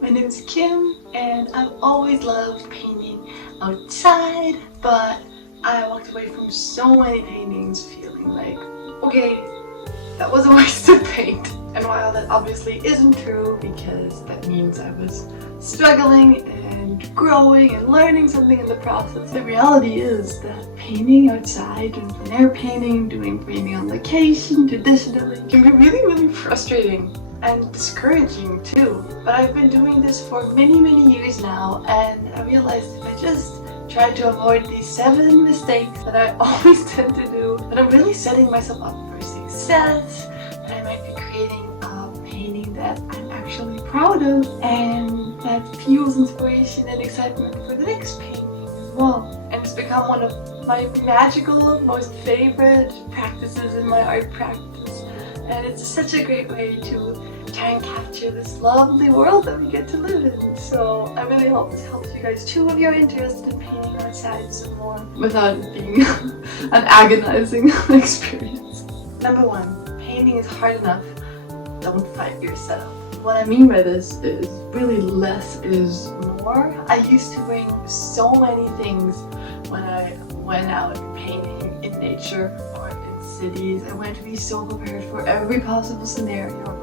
My name is Kim, and I've always loved painting outside, but I walked away from so many paintings feeling like, okay, that was a waste of paint. And while that obviously isn't true, because that means I was struggling and growing and learning something in the process, the reality is that painting outside, doing plein air painting, doing painting on location traditionally, can be really frustrating and discouraging too. But I've been doing this for many years now, and I realized if I just tried to avoid these 7 mistakes that I always tend to do, that I'm really setting myself up for success, and I might be creating a painting that I'm actually proud of and that fuels inspiration and excitement for the next painting as well. And it's become one of my magical, most favorite practices in my art practice. And it's such a great way to try and capture this lovely world that we get to live in. So I really hope this helps you guys too if you're interested in painting outside some more without it being an agonizing experience. Number 1, painting is hard enough. Don't fight your setup. What I mean by this is really less is more. I used to bring so many things when I went out painting in nature or in cities. I wanted to be so prepared for every possible scenario.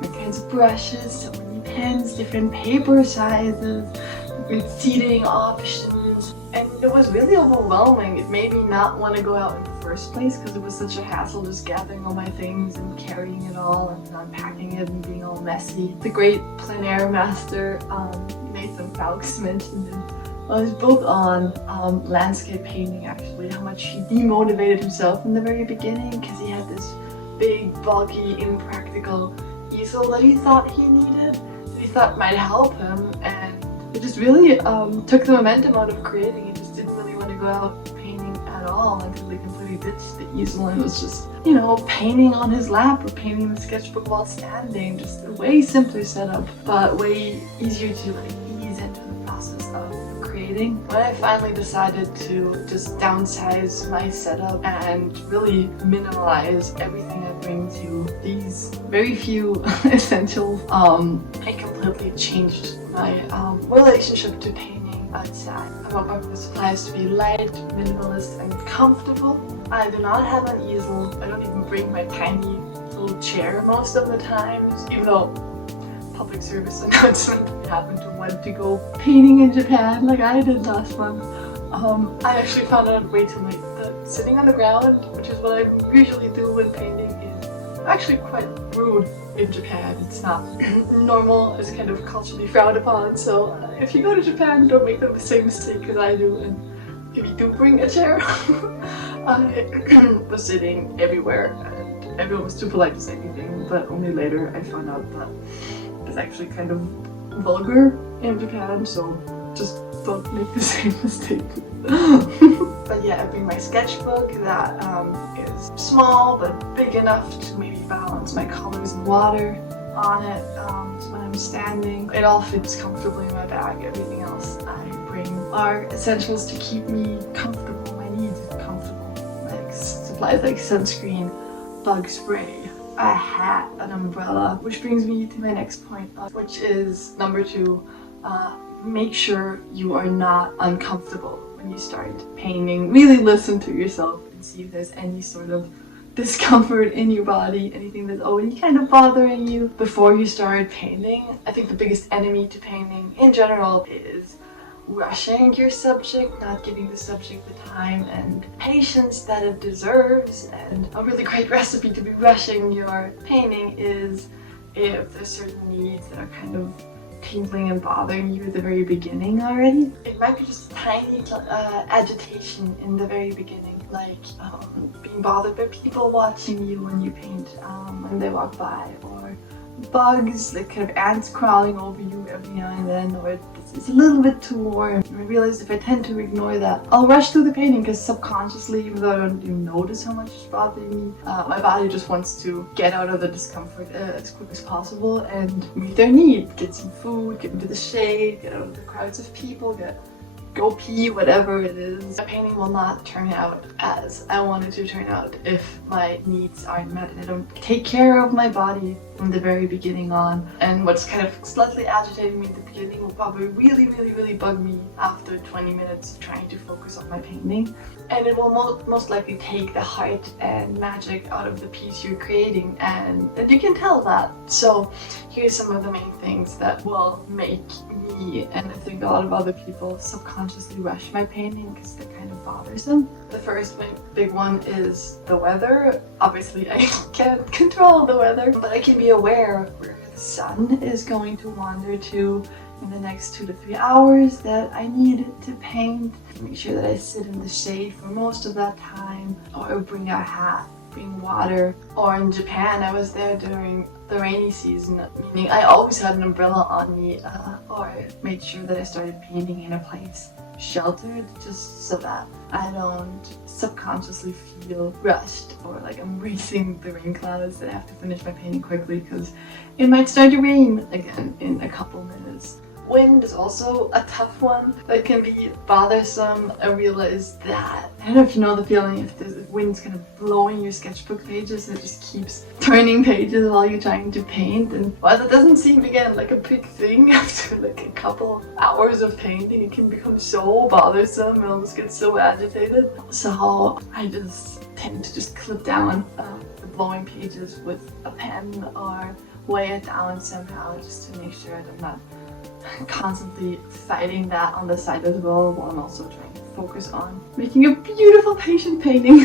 Different kinds of brushes, so many pens, different paper sizes, different seating options, and it was really overwhelming. It made me not want to go out in the first place because it was such a hassle just gathering all my things and carrying it all and unpacking it and being all messy. The great plein air master Nathan Fowkes mentioned it. Well, he's built on landscape painting actually, how much he demotivated himself in the very beginning because he had this big, bulky, impractical easel that he thought he needed, that he thought might help him, and it just really took the momentum out of creating. He just didn't really want to go out painting at all until he completely ditched the easel and was just, you know, painting on his lap or painting in the sketchbook while standing. Just a way simpler setup, but way easier to like ease into the process of creating. When I finally decided to just downsize my setup and really minimalize everything I bring to these very few essentials, it completely changed my relationship to painting outside. I want my supplies to be light, minimalist, and comfortable. I do not have an easel. I don't even bring my tiny little chair most of the times, even though public service announcement, if you happen to want to go painting in Japan like I did last month. I actually found out way too late that sitting on the ground, which is what I usually do when painting, is actually quite rude in Japan. It's not normal, it's kind of culturally frowned upon, so if you go to Japan, don't make the same mistake as I do, and if you do bring a chair, I was sitting everywhere and everyone was too polite to say anything, but only later I found out that it's actually kind of vulgar in Japan, so just don't make the same mistake. But yeah, I bring my sketchbook that is small but big enough to maybe balance my colors and water on it. So when I'm standing, it all fits comfortably in my bag. Everything else I bring are essentials to keep me comfortable. My needs are comfortable, like supplies like sunscreen, bug spray, a hat, an umbrella, which brings me to my next point, which is number 2. Make sure you are not uncomfortable when you start painting. Really listen to yourself and see if there's any sort of discomfort in your body, anything that's already kind of bothering you before you start painting. I think the biggest enemy to painting in general is rushing your subject, not giving the subject the time and patience that it deserves. And a really great recipe to be rushing your painting is if there's certain needs that are kind of tingling and bothering you at the very beginning already. It might be just a tiny agitation in the very beginning, like being bothered by people watching you when you paint when they walk by, or bugs, like kind of ants crawling over you every now and then, or it's a little bit too warm. I realized if I tend to ignore that, I'll rush through the painting because subconsciously, even though I don't even notice how much it's bothering me, my body just wants to get out of the discomfort as quick as possible and meet their need. Get some food, get into the shade, get out of the crowds of people, go pee, whatever it is. A painting will not turn out as I want it to turn out if my needs aren't met and I don't take care of my body from the very beginning on. And what's kind of slightly agitating me at the beginning will probably really bug me after 20 minutes of trying to focus on my painting. And it will most likely take the heart and magic out of the piece you're creating, and you can tell that. So here's some of the main things that will make me, and I think a lot of other people, subconsciously rush my painting because they're kind of bothersome. The first big one is the weather. Obviously I can't control the weather, but I can be aware where the sun is going to wander to in the next 2 to 3 hours that I need to paint. Make sure that I sit in the shade for most of that time, or bring a hat, bring water. Or in Japan, I was there during the rainy season, meaning I always had an umbrella on me, or made sure that I started painting in a place sheltered, just so that I don't subconsciously feel rushed or like I'm racing the rain clouds and I have to finish my painting quickly because it might start to rain again in a couple minutes. Wind is also a tough one that can be bothersome. I realized that, I don't know if you know the feeling, if the wind's kind of blowing your sketchbook pages and it just keeps turning pages while you're trying to paint. And while that doesn't seem, again, like a big thing, after like a couple hours of painting, it can become so bothersome and almost get so agitated. So I just tend to just clip down the blowing pages with a pen or weigh it down somehow, just to make sure that I'm not constantly fighting that on the side as well, while I'm also trying to focus on making a beautiful patient painting.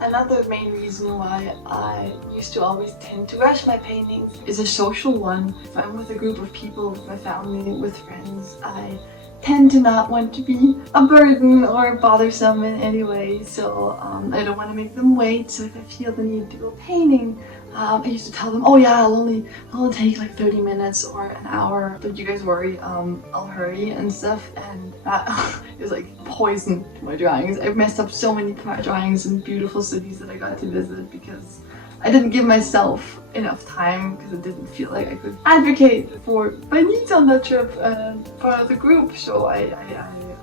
Another main reason why I used to always tend to rush my paintings is a social one. If I'm with a group of people, with my family, with friends, I tend to not want to be a burden or bothersome in any way, so I don't want to make them wait. So if I feel the need to go painting, I used to tell them, oh yeah, I'll only take like 30 minutes or an hour, don't you guys worry, I'll hurry and stuff. And that is like poison to my drawings. I've messed up so many drawings in beautiful cities that I got to visit because I didn't give myself enough time, because it didn't feel like I could advocate for my needs on that trip and for the group. So I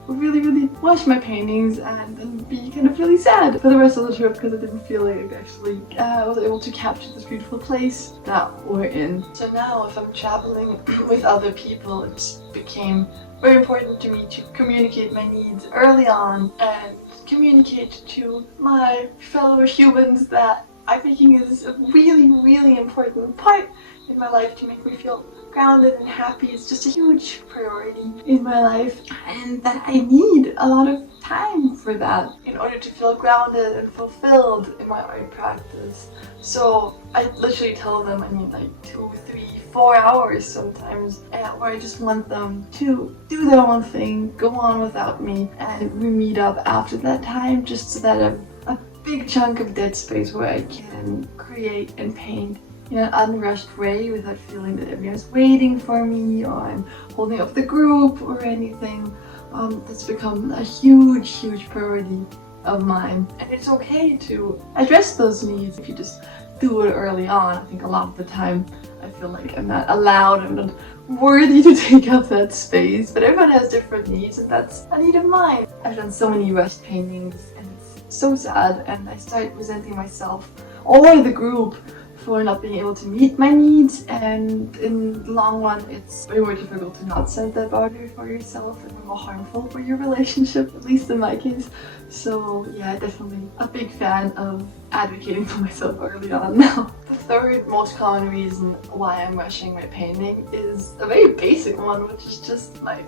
would really rush my paintings and then be kind of really sad for the rest of the trip because I didn't feel like I actually was able to capture this beautiful place that we're in. So now if I'm traveling with other people, it became very important to me to communicate my needs early on and communicate to my fellow humans that art making is a really important part in my life to make me feel grounded and happy. It's just a huge priority in my life, and that I need a lot of time for that in order to feel grounded and fulfilled in my art practice. So I literally tell them I need like 2, 3, 4 hours sometimes, where I just want them to do their own thing, go on without me, and we meet up after that time, just so that I'm a big chunk of dead space where I can create and paint in an unrushed way without feeling that everyone's waiting for me or I'm holding up the group or anything. That's become a huge priority of mine, and it's okay to address those needs if you just do it early on. I think a lot of the time I feel like I'm not allowed, I'm not worthy to take up that space, but everyone has different needs and that's a need of mine. I've done so many rushed paintings and it's so sad, and I start resenting myself or the group for not being able to meet my needs, and in the long run it's way more difficult to not set that boundary for yourself and more harmful for your relationship, at least in my case. So yeah, definitely a big fan of advocating for myself early on now. The third most common reason why I'm rushing my painting is a very basic one, which is just my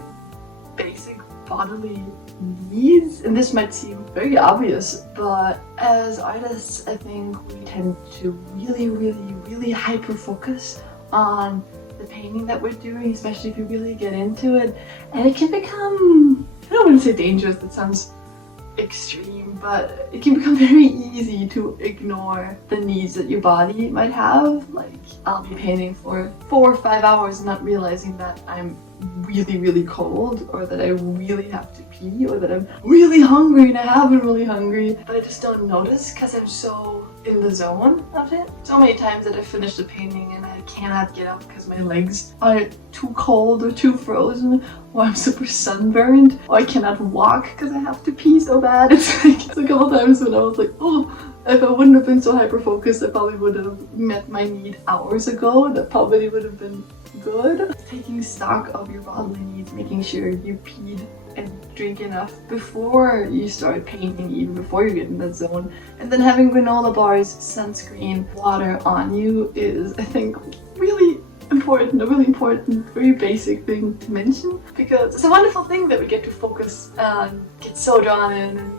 basic bodily needs. And this might seem very obvious, but as artists, I think we tend to really hyper focus on the painting that we're doing, especially if you really get into it. And it can become, I don't want to say dangerous, that sounds extreme, but it can become very easy to ignore the needs that your body might have. Like, I'll be painting for 4 or 5 hours not realizing that I'm really cold, or that I really have to pee, or that I'm really hungry and I have been really hungry, but I just don't notice because I'm so in the zone of it. So many times that I finished a painting and I I cannot get up because my legs are too cold or too frozen, or I'm super sunburned, or I cannot walk because I have to pee so bad. It's a couple times when I was like, oh, if I wouldn't have been so hyper-focused, I probably would have met my need hours ago. That probably would have been good. Taking stock of your bodily needs, making sure you peed and drink enough before you start painting, even before you get in that zone. And then having granola bars, sunscreen, water on you is, I think, really important, a really important, very basic thing to mention, because it's a wonderful thing that we get to focus and get so drawn in and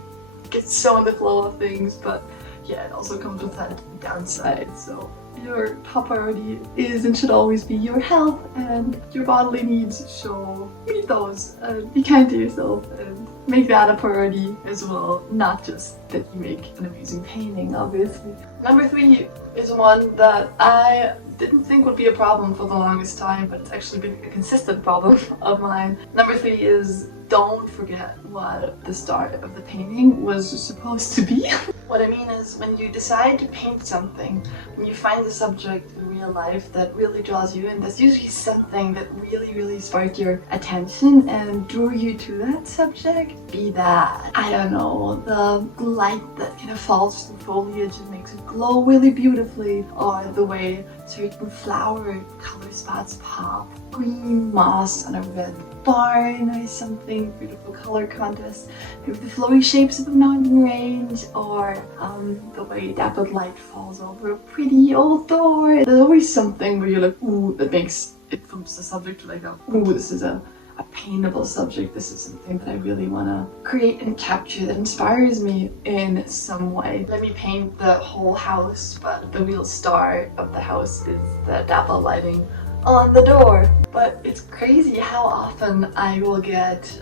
get so in the flow of things, but yeah, it also comes with that downside. So your top priority is and should always be your health and your bodily needs, so meet those and be kind to yourself and make that a priority as well, not just that you make an amazing painting, obviously. Number 3 is one that I didn't think would be a problem for the longest time, but it's actually been a consistent problem of mine. Number 3 is don't forget what the start of the painting was supposed to be. What I mean is, when you decide to paint something, when you find a subject in real life that really draws you in, there's usually something that really sparked your attention and drew you to that subject. Be that, I don't know, the light that kind of falls from foliage and makes it glow really beautifully, or the way certain flower color spots pop. Green moss on a red barn, or something, beautiful color contrast, maybe the flowy shapes of a mountain range, or the way dappled light falls over a pretty old door. There's always something where you're like, ooh, that makes it from the subject to like, ooh, this is a paintable subject. This is something that I really want to create and capture, that inspires me in some way. Let me paint the whole house, but the real star of the house is the dappled lighting on the door. But it's crazy how often I will get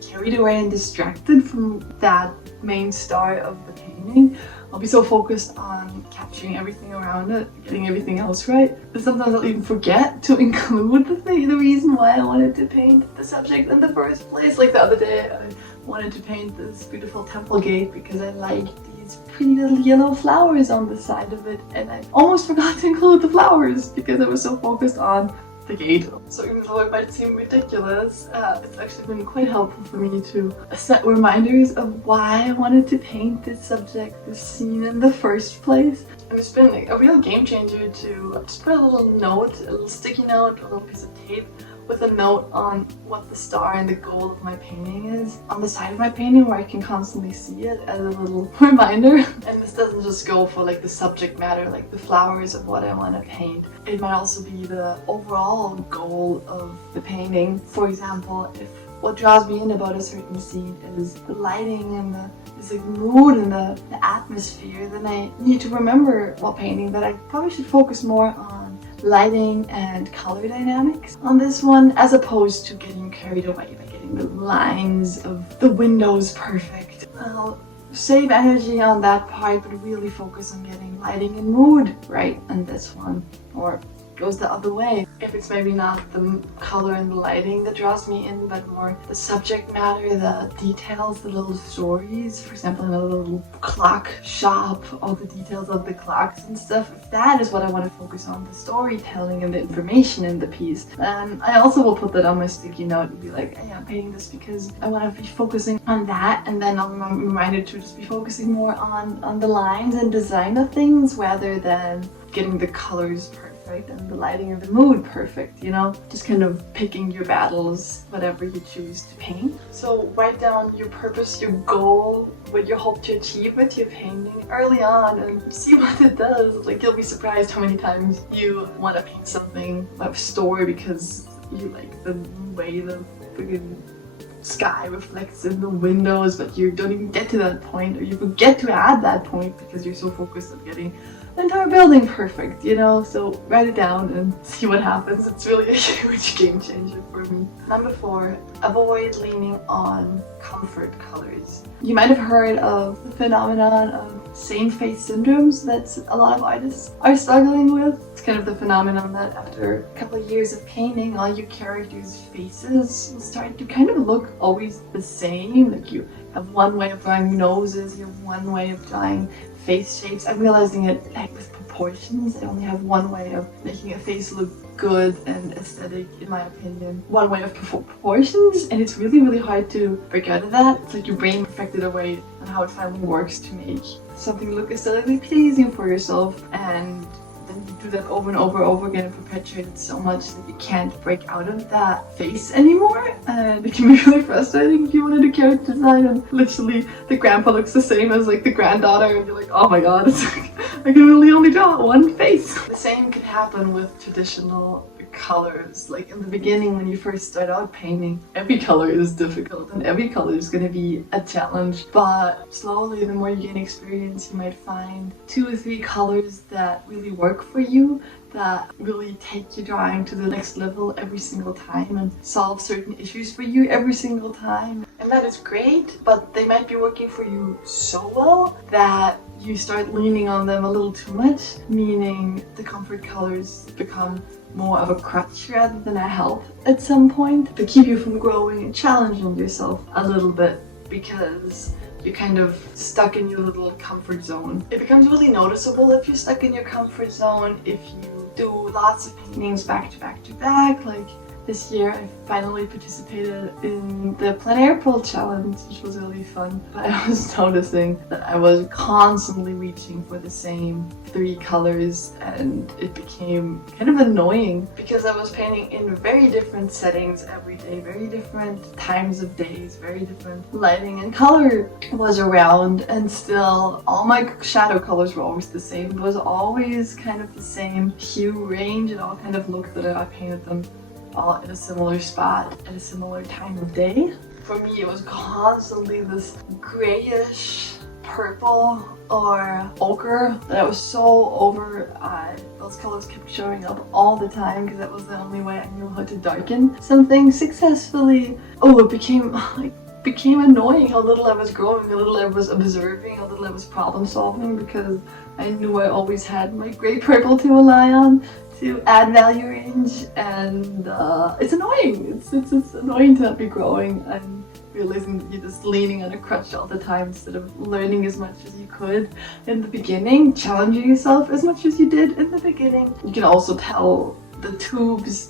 carried away and distracted from that main star of the painting. I'll be so focused on capturing everything around it, getting everything else right, that sometimes I'll even forget to include the reason why I wanted to paint the subject in the first place. Like the other day, I wanted to paint this beautiful temple gate because I liked these pretty little yellow flowers on the side of it, and I almost forgot to include the flowers because I was so focused on the gate. So even though it might seem ridiculous, it's actually been quite helpful for me to set reminders of why I wanted to paint this subject, this scene in the first place. And it's been a real game changer to just put a little note, a little sticky note, a little piece of tape with a note on what the star and the goal of my painting is on the side of my painting, where I can constantly see it as a little reminder. And this doesn't just go for like the subject matter, like the flowers of what I want to paint. It might also be the overall goal of the painting. For example, if what draws me in about a certain scene is the lighting and the mood and the atmosphere, then I need to remember while painting that I probably should focus more on lighting and color dynamics on this one, as opposed to getting carried away by getting the lines of the windows perfect. I'll save energy on that part, but really focus on getting lighting and mood right on this one, or goes the other way. If it's maybe not the color and the lighting that draws me in, but more the subject matter, the details, the little stories. For example, in a little clock shop, all the details of the clocks and stuff. If that is what I want to focus on, the storytelling and the information in the piece, then I also will put that on my sticky note and be like, hey, I'm painting this because I want to be focusing on that, and then I'm reminded to just be focusing more on the lines and design of things rather than getting the colors perfect and the lighting and the mood perfect, you know? Just kind of picking your battles, whatever you choose to paint. So write down your purpose, your goal, what you hope to achieve with your painting early on and see what it does. Like, you'll be surprised how many times you want to paint something of story because you like the way the friggin' sky reflects in the windows, but you don't even get to that point, or you forget to add that point because you're so focused on getting the entire building perfect, you know? So write it down and see what happens. It's really a huge game changer for me. Number 4, avoid leaning on comfort colors. You might have heard of the phenomenon of same face syndromes that a lot of artists are struggling with. It's kind of the phenomenon that after a couple of years of painting, all your characters' faces will start to kind of look always the same. Like, you have one way of drawing noses, you have one way of drawing face shapes. I'm realizing it like with proportions. I only have one way of making a face look good and aesthetic, in my opinion. One way of proportions, and it's really, really hard to break out of that. It's like your brain perfected a way on how it finally works to make something look aesthetically pleasing for yourself, and then you do that over and over again and perpetuate it so much that you can't break out of that face anymore. And it can be really frustrating if you want to do character design and literally the grandpa looks the same as like the granddaughter, and you're like, oh my god, it's like, I can really only draw one face. The same can happen with traditional colors. Like in the beginning, when you first start out painting, every color is difficult and every color is going to be a challenge, but slowly, the more you gain experience, you might find 2 or 3 colors that really work for you, that really take your drawing to the next level every single time and solve certain issues for you every single time. And that is great, but they might be working for you so well that you start leaning on them a little too much, meaning the comfort colors become more of a crutch rather than a help at some point. They keep you from growing and challenging yourself a little bit because you're kind of stuck in your little comfort zone. It becomes really noticeable if you're stuck in your comfort zone, if you do lots of paintings back to back to back. Like this year I finally participated in the plein air pull challenge, which was really fun. But I was noticing that I was constantly reaching for the same 3 colors, and it became kind of annoying because I was painting in very different settings every day, very different times of days, very different lighting and color was around, and still all my shadow colors were always the same. It was always kind of the same hue range. It all kind of looked that I painted them all in a similar spot at a similar time of day. For me, it was constantly this grayish purple or ochre that I was so over. Those colors kept showing up all the time because that was the only way I knew how to darken something successfully. Oh, it became annoying how little I was growing, how little I was observing, how little I was problem solving, because I knew I always had my gray purple to rely on to add value range, and it's annoying. It's annoying to not be growing and realizing that you're just leaning on a crutch all the time instead of learning as much as you could in the beginning, challenging yourself as much as you did in the beginning. You can also tell the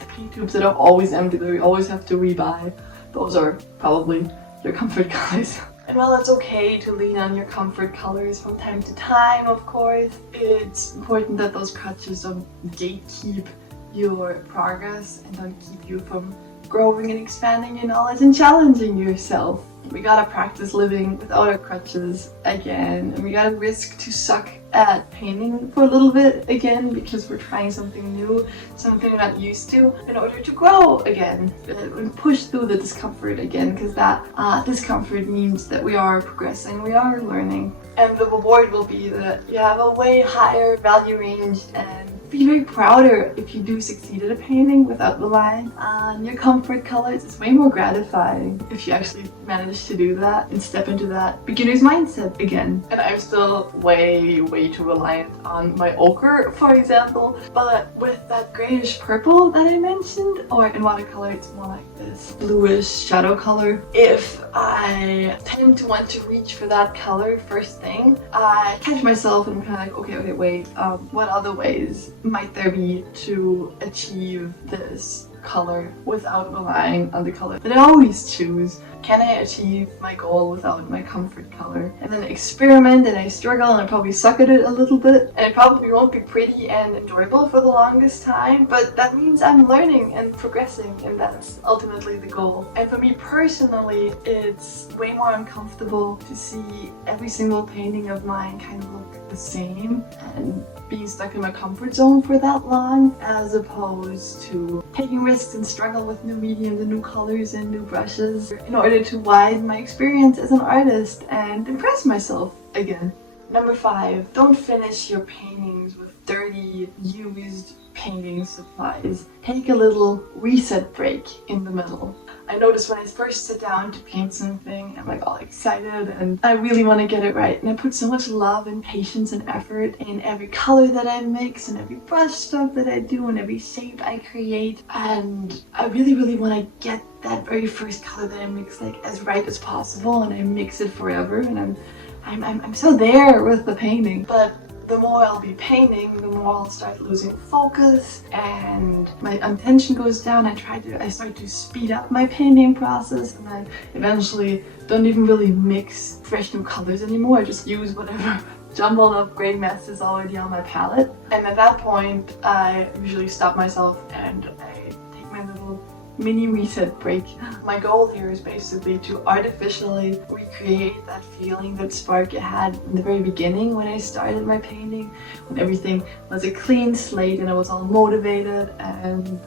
paint tubes that are always empty, that you always have to rebuy. Those are probably your comfort colors. And while it's okay to lean on your comfort colors from time to time, of course, it's important that those crutches don't gatekeep your progress and don't keep you from growing and expanding your knowledge and challenging yourself. We gotta practice living without our crutches again, and we gotta risk to suck at painting for a little bit again because we're trying something new, something we're not used to, in order to grow again and push through the discomfort again, because that discomfort means that we are progressing, we are learning, and the reward will be that you have a way higher value range, and be very prouder if you do succeed at a painting without relying on your comfort colors. It's way more gratifying if you actually manage to do that and step into that beginner's mindset again. And I'm still way too reliant on my ochre, for example, but with that grayish purple that I mentioned, or in watercolor it's more like this bluish shadow color. If I tend to want to reach for that color first thing, I catch myself and I'm kind of like, okay, wait, what other ways might there be to achieve this color without relying on the color that I always choose? Can I achieve my goal without my comfort color? And then experiment, and I struggle and I probably suck at it a little bit, and it probably won't be pretty and enjoyable for the longest time, but that means I'm learning and progressing, and that's ultimately the goal. And for me personally, it's way more uncomfortable to see every single painting of mine kind of look the same and being stuck in my comfort zone for that long, as opposed to taking risks and struggle with new mediums and new colors and new brushes in order to widen my experience as an artist and impress myself again. Number 5, don't finish your paintings with dirty, used painting supplies. Take a little reset break in the middle. I notice when I first sit down to paint something, I'm like all excited and I really want to get it right, and I put so much love and patience and effort in every color that I mix and every brush stroke that I do and every shape I create, and I really want to get that very first color that I mix like as right as possible, and I mix it forever, and I'm I'm so there with the painting. But the more I'll be painting, the more I'll start losing focus and my attention goes down. I start to speed up my painting process, and I eventually don't even really mix fresh new colors anymore. I just use whatever jumbled up gray mess is already on my palette. And at that point, I usually stop myself and I take my little mini reset break. My goal here is basically to artificially recreate that feeling, that spark I had in the very beginning when I started my painting, when everything was a clean slate and I was all motivated and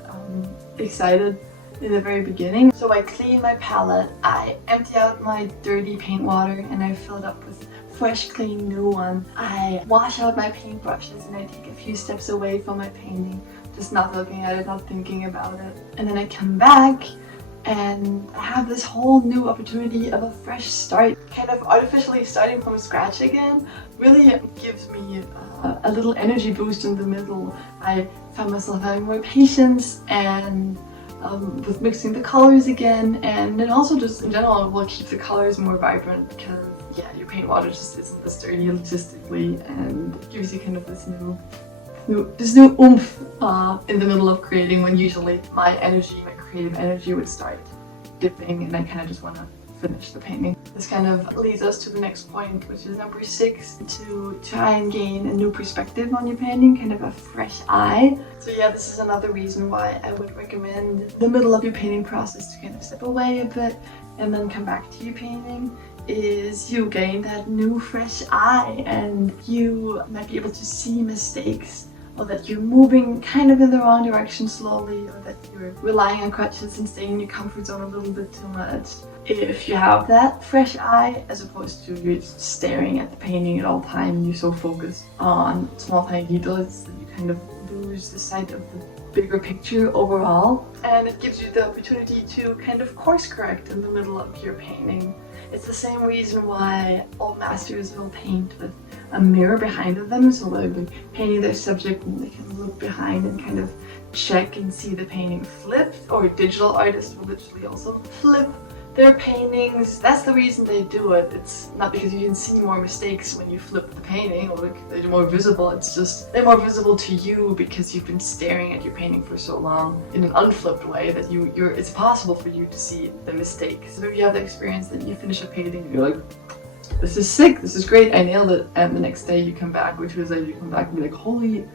excited in the very beginning. So I clean my palette, I empty out my dirty paint water and I fill it up with fresh, clean, new one. I wash out my paintbrushes and I take a few steps away from my painting, just not looking at it, not thinking about it. And then I come back and I have this whole new opportunity of a fresh start. Kind of artificially starting from scratch again really gives me a little energy boost in the middle. I found myself having more patience and with mixing the colors again, and then also just in general will keep the colors more vibrant because yeah, your paint water just isn't as dirty logistically and gives you kind of this new oomph in the middle of creating, when usually my creative energy would start dipping and I kind of just want to finish the painting. This kind of leads us to the next point, which is number 6, to try and gain a new perspective on your painting, kind of a fresh eye. So yeah, this is another reason why I would recommend the middle of your painting process to kind of step away a bit and then come back to your painting, is you gain that new fresh eye and you might be able to see mistakes, or that you're moving kind of in the wrong direction slowly, or that you're relying on crutches and staying in your comfort zone a little bit too much. If you have that fresh eye, as opposed to you're just staring at the painting at all times, you're so focused on small tiny details that you kind of lose the sight of the bigger picture overall. And it gives you the opportunity to kind of course correct in the middle of your painting. It's the same reason why old masters will paint with a mirror behind them, so they'll be painting their subject and they can look behind and kind of check and see the painting flipped, or digital artists will literally also flip their paintings. That's the reason they do it. It's not because you can see more mistakes when you flip the painting or they're more visible, it's just they're more visible to you because you've been staring at your painting for so long in an unflipped way that it's possible for you to see the mistakes. So if you have the experience that you finish a painting and you're like, this is sick, this is great, I nailed it, and the next day you come back, or 2 days later you come back and be like, holy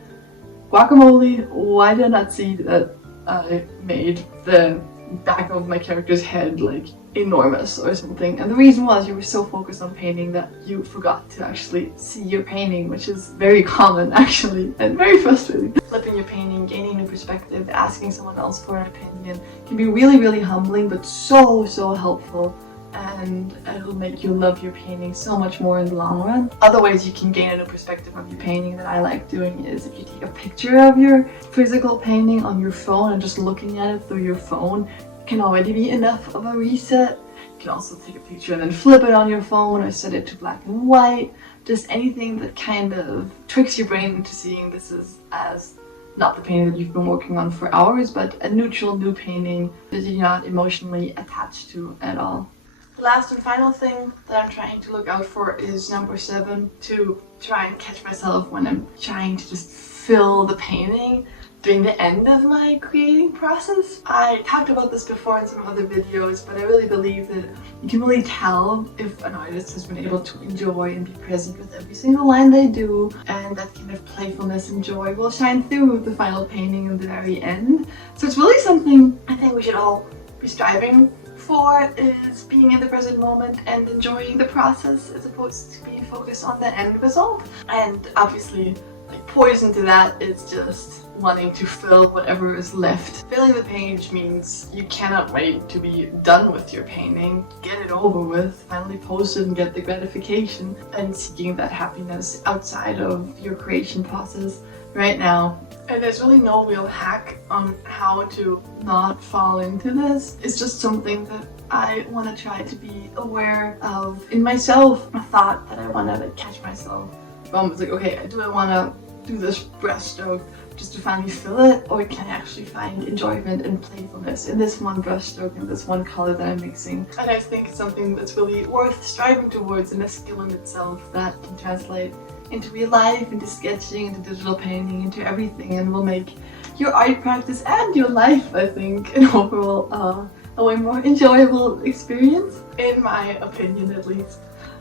guacamole, why did I not see that I made the back of my character's head like enormous or something? And the reason was you were so focused on painting that you forgot to actually see your painting, which is very common actually and very frustrating. Flipping your painting, gaining new perspective, asking someone else for an opinion can be really, really humbling, but so helpful, and it'll make you love your painting so much more in the long run. Other ways you can gain a new perspective of your painting that I like doing is if you take a picture of your physical painting on your phone and just looking at it through your phone can already be enough of a reset. You can also take a picture and then flip it on your phone or set it to black and white. Just anything that kind of tricks your brain into seeing this as not the painting that you've been working on for hours, but a neutral new painting that you're not emotionally attached to at all. The last and final thing that I'm trying to look out for is number 7, to try and catch myself when I'm trying to just fill the painting during the end of my creating process. I talked about this before in some other videos, but I really believe that you can really tell if an artist has been able to enjoy and be present with every single line they do, and that kind of playfulness and joy will shine through the final painting in the very end. So it's really something I think we should all be striving for, is being in the present moment and enjoying the process as opposed to being focused on the end result. And obviously, like, poison to that is just wanting to fill whatever is left. Filling the page means you cannot wait to be done with your painting, get it over with, finally post it and get the gratification, and seeking that happiness outside of your creation process right now. And there's really no real hack on how to not fall into this. It's just something that I want to try to be aware of in myself. A thought that I want to catch myself from is like, okay, do I want do this brushstroke just to finally fill it, or can I actually find enjoyment and playfulness in this one brushstroke and this one color that I'm mixing? And I think it's something that's really worth striving towards, and a skill in itself that can translate into real life, into sketching, into digital painting, into everything, and will make your art practice and your life, I think, an overall a way more enjoyable experience, in my opinion at least.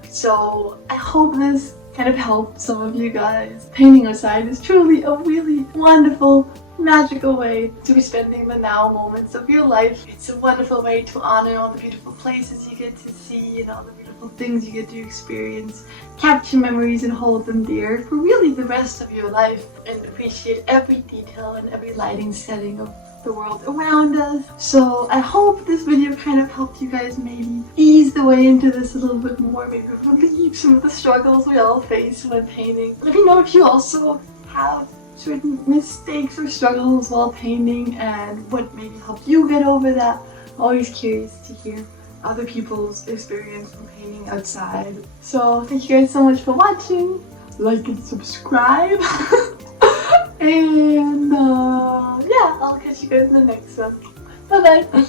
So I hope this kind of helped some of you guys. Painting outside is truly a really wonderful, magical way to be spending the now moments of your life. It's a wonderful way to honor all the beautiful places you get to see and all the beautiful things you get to experience, capture memories and hold them dear for really the rest of your life, and appreciate every detail and every lighting setting of the world around us. So I hope this video kind of helped you guys maybe ease the way into this a little bit more, maybe relieve some of the struggles we all face when painting. Let me know if you also have certain mistakes or struggles while painting and what maybe helped you get over that. I'm always curious to hear other people's experience from painting outside. So thank you guys so much for watching. Like and subscribe. And yeah, I'll catch you guys in the next one. Bye bye.